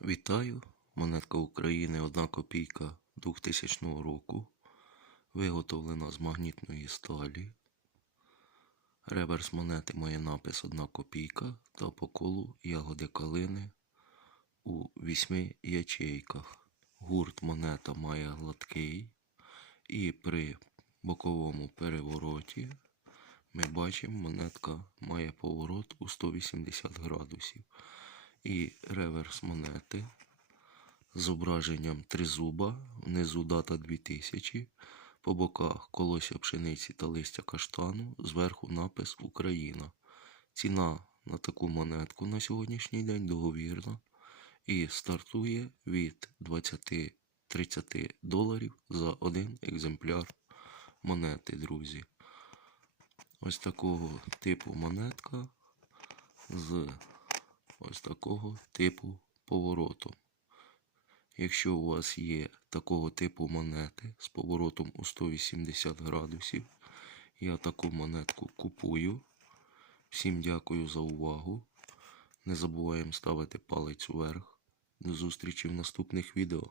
Вітаю! Монетка України 1 копійка 2000 року. Виготовлена з магнітної сталі. Реверс монети має напис 1 копійка та по колу ягоди калини у 8 ячейках. Гурт монета має гладкий і при боковому перевороті ми бачимо, монетка має поворот у 180 градусів. І реверс монети зображенням тризуба, внизу дата 2000, по боках колося пшениці та листя каштану, зверху напис Україна. Ціна на таку монетку на сьогоднішній день договірна і стартує від 20-30 доларів за один екземпляр монети, друзі. Ось такого типу монетка з ось такого типу поворотом. Якщо у вас є такого типу монети з поворотом у 180 градусів, я таку монетку купую. Всім дякую за увагу. Не забуваємо ставити палець вверх. До зустрічі в наступних відео.